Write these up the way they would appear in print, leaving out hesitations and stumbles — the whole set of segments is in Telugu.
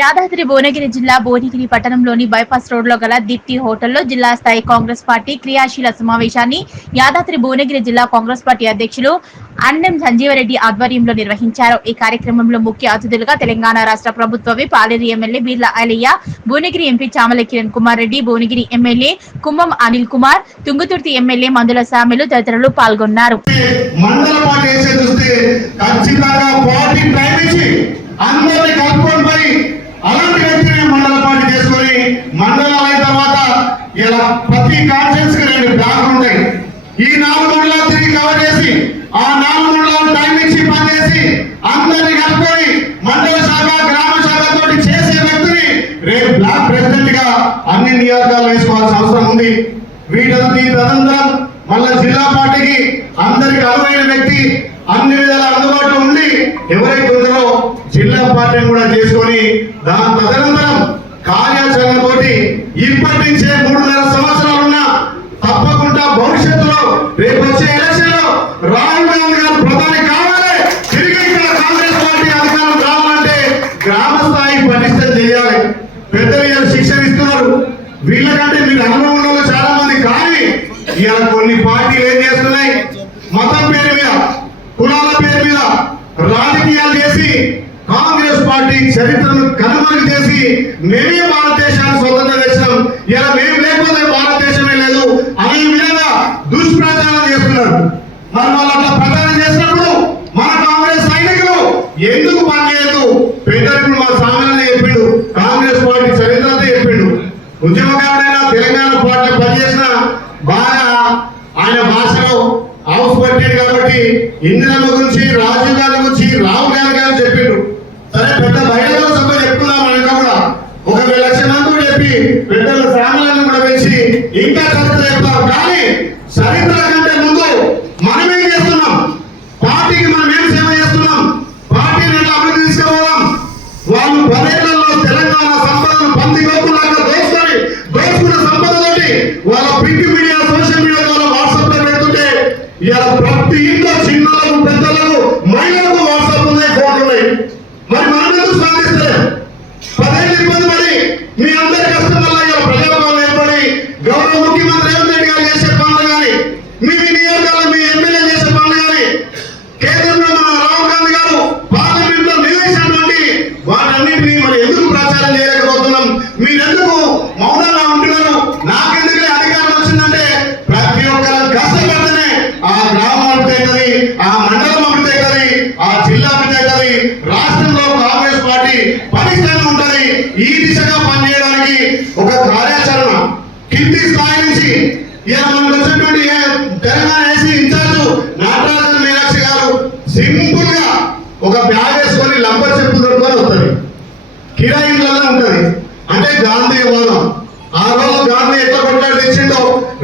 యాదాద్రి భువనగిరి జిల్లా భువనగిరి పట్టణంలోని బైపాస్ రోడ్లో గల దీప్తి హోటల్లో జిల్లా స్థాయి కాంగ్రెస్ పార్టీ క్రియాశీల సమావేశాన్ని యాదాద్రి భువనగిరి జిల్లా కాంగ్రెస్ పార్టీ అధ్యక్షులు అన్నం సంజీవరెడ్డి ఆధ్వర్యంలో నిర్వహించారు. ఈ కార్యక్రమంలో ముఖ్య అతిథులుగా తెలంగాణ రాష్ట్ర ప్రభుత్వ Paleru MLA Beerla Ailaiah, Bhuvanagiri MP Chamala Kiran Kumar Reddy, Bhuvanagiri MLA Kumbham Anil Kumar, Thungathurthi MLA Mandula Samelu తదితరులు పాల్గొన్నారు. అలాంటి వ్యక్తిని మండల పార్టీ చేసుకొని మండలాలు అయిన తర్వాత ఇలా ప్రతి కాన్ఫరెన్స్ కి 2 బ్లాక్లు ఉంటాయి. ఈ 4 మండలాలు తిరిగి కవర్ చేసి ఆ 4 మండలాలు టైం ఇచ్చి పనిచేసి అందరినీ కలుపుకొని మండల శాఖ గ్రామ శాఖ తోటి చేసే వ్యక్తిని రేపు బ్లాక్ ప్రెసిడెంట్ గా అన్ని నియోజకాలు వేసుకోవాల్సిన అవసరం ఉంది. వీటి తదనంతరం మళ్ళా జిల్లా పార్టీకి అందరికి అనువైన వ్యక్తి అన్ని విధాల అందుబాటులో ఉండి ఎవరైతే ఉన్నారో జిల్లా పార్టీని కూడా చేసుకొని దాని తదనంతరం కార్యాచరణ తోటి ఇప్పటి నుంచే 3.5 సంవత్సరాలున్నా తప్పకుండా భవిష్యత్తులో రేపు వచ్చే ఎలక్షన్ లో రాహుల్ గాంధీ గారు ప్రధాని కావాలి, తిరిగి ఇక్కడ కాంగ్రెస్ పార్టీ అధికారం రావాలంటే గ్రామ స్థాయి పటిష్టం చేయాలి. పెద్దలు శిక్షణ ఇస్తున్నారు, వీళ్ళకంటే మీరు అనుభవం ఉన్న వాళ్ళు చాలా మంది. కానీ ఇలా కొన్ని పార్టీలు ఏం చేస్తున్నాయి, మతం పేరు మీద కులాల పేరు మీద రాజకీయాలు చేసి కాంగ్రెస్ పార్టీ చరిత్రను కనుమరుగు చేసి మేమే భారతదేశాన్ని స్వతంత్రం తెచ్చినాం, ఇలా మేము లేకపోతే భారతదేశమే లేదు అనే విధంగా దుష్ప్రచారం చేస్తున్నారు. మరి వాళ్ళు అట్లా ప్రచారం చేసినప్పుడు మన కాంగ్రెస్ సైనికులు ఎందుకు పనిచేయదు? పెద్దలు మా సామాన్య చెప్పిండు, కాంగ్రెస్ పార్టీ చరిత్ర చెప్పిండు. ఉద్యమకారుడైనా తెలంగాణ పార్టీ పనిచేసిన బాగా ఆయన భాషలో హౌస్ పట్టాడు కాబట్టి ఇందిరమ్మ గురించి, రాజీవ్ గాంధీ గురించి, రాహుల్ గాంధీ గారు చెప్పిండ్రు. సరే పెద్ద బహిరంగ సభ చెప్తున్నాం ఇంకా కూడా 1,000 లక్షల మంది చెప్పి పెద్దల సామాన్యాలను కూడా పెంచి ఇంకా చరిత్ర చెప్తాం. కానీ చరిత్ర కంటే ముందు మనం ఏం చేస్తున్నాం, పార్టీకి మనం ఏం సేవ చేస్తున్నాం, పార్టీని ఎట్లా అభివృద్ధి తీసుకుపోదాం. వాళ్ళు 10 ఏళ్లలో తెలంగాణ సంపదను పందిగోపులాగా దోచుకున్న సంపదతోటి వాళ్ళ ప్రింట్ మీడియా, సోషల్ మీడియా ద్వారా వాట్సాప్ లో పెడుతుంటే ఇలా ప్రతి ఇంట్లో చిన్నలకు పెద్దలకు మహిళలకు వాట్సాప్ ఉన్నాయి, ఫోన్లు ఉన్నాయి. మరి మనం ఎందుకు స్పందిస్తలేం? 10 ఏళ్ళు ఇబ్బంది పడి మీ అందరి కష్టం వల్ల ఇలా ప్రజాపాలన ఏర్పడి గౌరవ ముఖ్యమంత్రి రేవంత్ రెడ్డి గారు చేసే పనులు కానీ, మీ నియోజకాలు మీ ఎమ్మెల్యే చేసే పనులు కానీ, కేంద్రంలో మన రాహుల్ గాంధీ గారు పార్లమెంట్ లో నివేసినటువంటి వాటన్నింటినీ మరి ఎందుకు ప్రచారం చేయలేకపోతున్నాం? మీరెందుకు మౌనంగా ఉంటున్నారు? నాకెందుకు అధికారం వచ్చిందంటే ప్రతి ఒక్కరు కష్టపడితేనే ఆ గ్రామం అభివృద్ధి అవుతుంది, ఆ మండలం అభివృద్ధి అవుతుంది, ఆ జిల్లా అభివృద్ధి అవుతుంది, రాష్ట్రంలో కాంగ్రెస్ పార్టీ పటిష్టంగా ఉంటుంది. ఈ దిశగా పనిచేయడానికి ఒక కార్యాచరణ కింది స్థాయి నుంచి ఇలా మనకు వచ్చినటువంటి తెలంగాణ ఏసీ ఇన్ఛార్జ్ నాటరాజన్ మీనాక్షి గారు సింపుల్ గా ఒక బ్యాగ్ వేసుకొని లంబర్ చెప్పు దొరుకుని వస్తుంది, కిరాయి ఇంట్లో ఉంటుంది. అంటే గాంధీ వాదం ఆ రోజు గాంధీ ఎట్లా కొట్లాడి తెచ్చిండో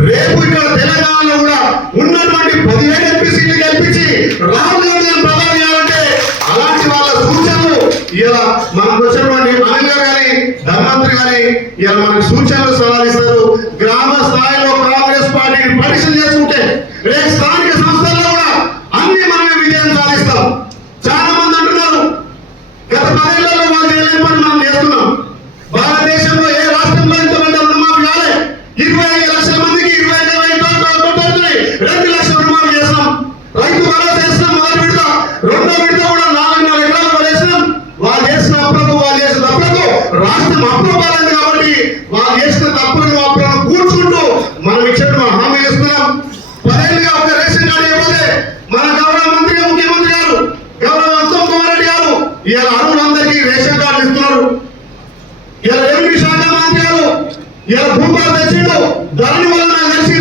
రేపు ఇక్కడ తెలంగాణలో కూడా ఉన్నటువంటి 17 ఎంపీ సీట్లు గెలిపించి రాహుల్ గాంధీని ప్రధాని చేయాలంటే అలాంటి వాళ్ళ సూచనలు ఇలా మనకు వచ్చినటువంటి అనిల్ గాని ధర్మంత్రి గాని ఇలా మనకు సూచనలు సలహాలు ఇస్తారు. గ్రామ స్థాయిలో కాంగ్రెస్ పార్టీని పరీక్షలు చేసుకుంటే రేపు స్థానిక సంస్థల్లో కూడా అన్ని మనమే విజయం సాధిస్తాం. చాలా మంది అంటున్నారు గత 10 ఏళ్లలో వాళ్ళు చేయలేని పని మనం చేస్తున్నాం. భారతదేశంలో ఏ రాష్ట్రంలో ఇంతమంది రుణమాఫీ కాలే. 25 లక్షల మందికి 2 లక్షల రుణమాఫీ చేస్తాం. రైతు భరోసా చేస్తున్నాం, మొదటి విడత, రెండో విడత కూడా 4.5 ఎకరాలు పడేసినాం. వాళ్ళు చేసిన అప్పులకు రాష్ట్రం అప్పులు పాలైంది కాబట్టి వాళ్ళు చేసిన అప్పులను కూర్చుంటూ మనం ఇచ్చిన హామీ ఇస్తున్నాం. 10 ఏళ్ళుగా ఒక రేషన్ కార్డు ఇవ్వదే మన గౌరవ మంత్రి ముఖ్యమంత్రి గారు గౌరవ ఉత్తమ్ కుమార్ రెడ్డి గారు ఇలా అర్హులందరికీ రేషన్ కార్డు ఇస్తున్నారు. ఇలా రెవెన్యూ శాఖ మంత్రి గారు ఇలా భూపాలు తెచ్చిండు. ధరణి వల్ల నాకు తెలిసి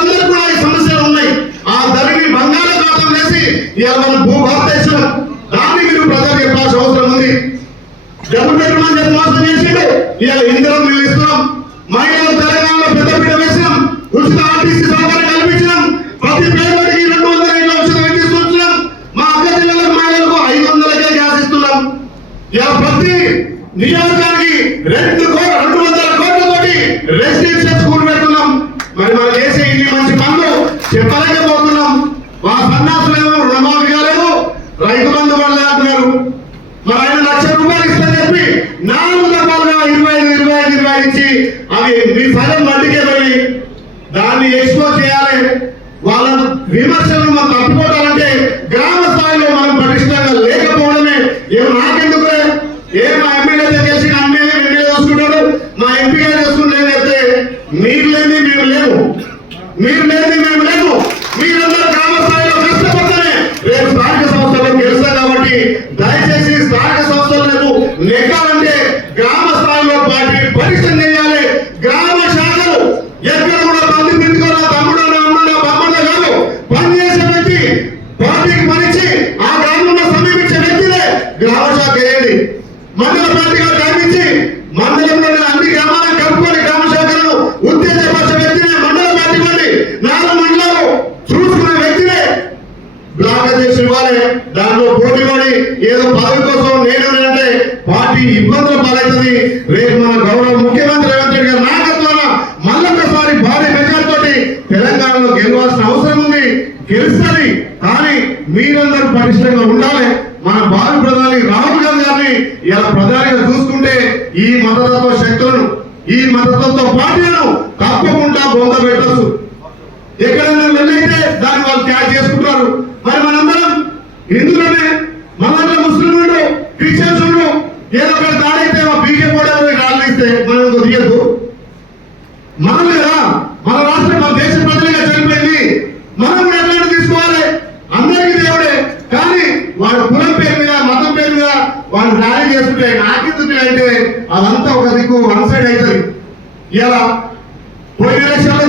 అందరూ కూడా ఈ సమస్యలు ఉన్నాయి. ఆ ధరణి బంగాళాఖాతం వేసి ఇలా మనం భూభారత తెచ్చినాం. దాన్ని మీరు ప్రజలు చెప్పాల్సిన అవసరం ఉంది. డబ్బు పెట్టమని చెప్పి మోసం చేసిండు. ఇలా ఇంధనం నిలుస్తున్నాం. మహిళలు తెలంగాణలో పెద్దపీట వేసినాం. ఉచిత ఆర్టీసీ సౌకర్యం కల్పించినాం. ప్రతి పేదవాడికి 200 యూనిట్ల ఉచిత విద్యుత్ ఇస్తున్నాం. మా అక్క జిల్లాల మహిళలకు 500కే గ్యాస్ ఇస్తున్నాం. ఇలా ప్రతి నియోజకానికి 200 కోట్లతోటి రెసిడెన్షియల్ స్కూల్ పెడుతున్నాం. మరి మనం చేసే ఇన్ని మంచి పనులు చెప్పలేకపోతున్నాం. మా సన్నాసులేమో రుణమాఫీ కాలేదు, రైతు బంధు పడలే అంటున్నారు. మరి ఆయన 1,00,000 రూపాయలు ఇస్తా చెప్పి 4 సంపాదించి అవి మీ సగం వడ్డీకే పోయి దాన్ని ఎక్స్పోజ్ చేయాలి. వాళ్ళ విమర్శలను మనం తప్పుకోవాలంటే గ్రామ స్థాయిలో మనం పటిష్టంగా లేకపోవడమే. నాకెందుకు మా ఎమ్మెల్యే చేసి ఎమ్మెల్యే చూసుకుంటాడు, మా ఎంపీ గారు చూసుకుంటాడు చెప్తే మీరు లేని మేము లేవు, మీరు లేని మేము లేవు. మీరందరూ గ్రామ స్థాయిలో కష్టపడితేనే రేపు స్థానిక సంస్థల్లో గెలుస్తాం. కాబట్టి దయచేసి స్థానిక సంస్థలకు నెగ్గాలంటే గ్రామ స్థాయిలో పార్టీ పటిష్టం చేయాలి. గ్రామ శాఖలు ఎక్కడ కూడా బంధు పెట్టుకోవాలా, తమ్ముడు అమ్ముడు బామ్మడు కాదు, పనిచేసే వ్యక్తి పార్టీకి పనిచి ఆ గ్రామంలో సమీపించే వ్యక్తినే గ్రామ శాఖ వేయండి. మండల పార్టీగా కనిపించి మండలంలోని అన్ని గ్రామాలను కలుపుకొని గ్రామ శాఖలను ఉత్తేజపరిచే వ్యక్తినే మండల పార్టీ వంటి 4 మండలాలు చూసుకునే వ్యక్తినే బ్లాక్ అధ్యక్షులు ఇవ్వాలి. దాంట్లో పోటీ పడి ఏదో పదవి కోసం నేను అంటే పార్టీ ఇబ్బందులు పాలవుతుంది. రేపు మన గౌరవ ముఖ్యమంత్రి రేవంత్ రెడ్డి గారి నాయకత్వాన మళ్ళొకసారి భారీ మెజార్టీతోటి తెలంగాణలో గెలవాల్సిన అవసరం ఉంది. గెలుస్తుంది. కానీ మీరందరూ పటిష్టంగా ఉండాలి. మన భావి ప్రధాని రాహుల్ గాంధీ గారిని ఇలా ప్రధానిగా చూసుకుంటే ఈ మతతత్వ శక్తులను, ఈ మతతత్వ పార్టీలను తప్పకుండా బొంద పెట్టచ్చు. ఎక్కడైనా వెళ్ళైతే దాన్ని వాళ్ళు క్యాచ్ చేసుకుంటారు. మరి మనందరం హిందువులనే, మనందరం ముస్లింలు, క్రిస్టియన్స్ ఏదో ఒక దాడైతే బీజేపీ రాళ్ళు ఇస్తే మనం తీయద్దు. మనం కదా మన రాష్ట్రం, మన దేశ ప్రజలుగా చనిపోయింది. మనం కూడా ఎట్లా తీసుకోవాలి? అందరికీ దేవుడే. కానీ వాడు కులం పేరు మీద, మతం పేరు మీద వాళ్ళు ర్యాలీ చేసుకుంటే నాకెందుకు అంటే అదంతా ఒక దిక్కు వన్ సైడ్ అవుతుంది. ఇలా పోయిన ఎలక్షన్లో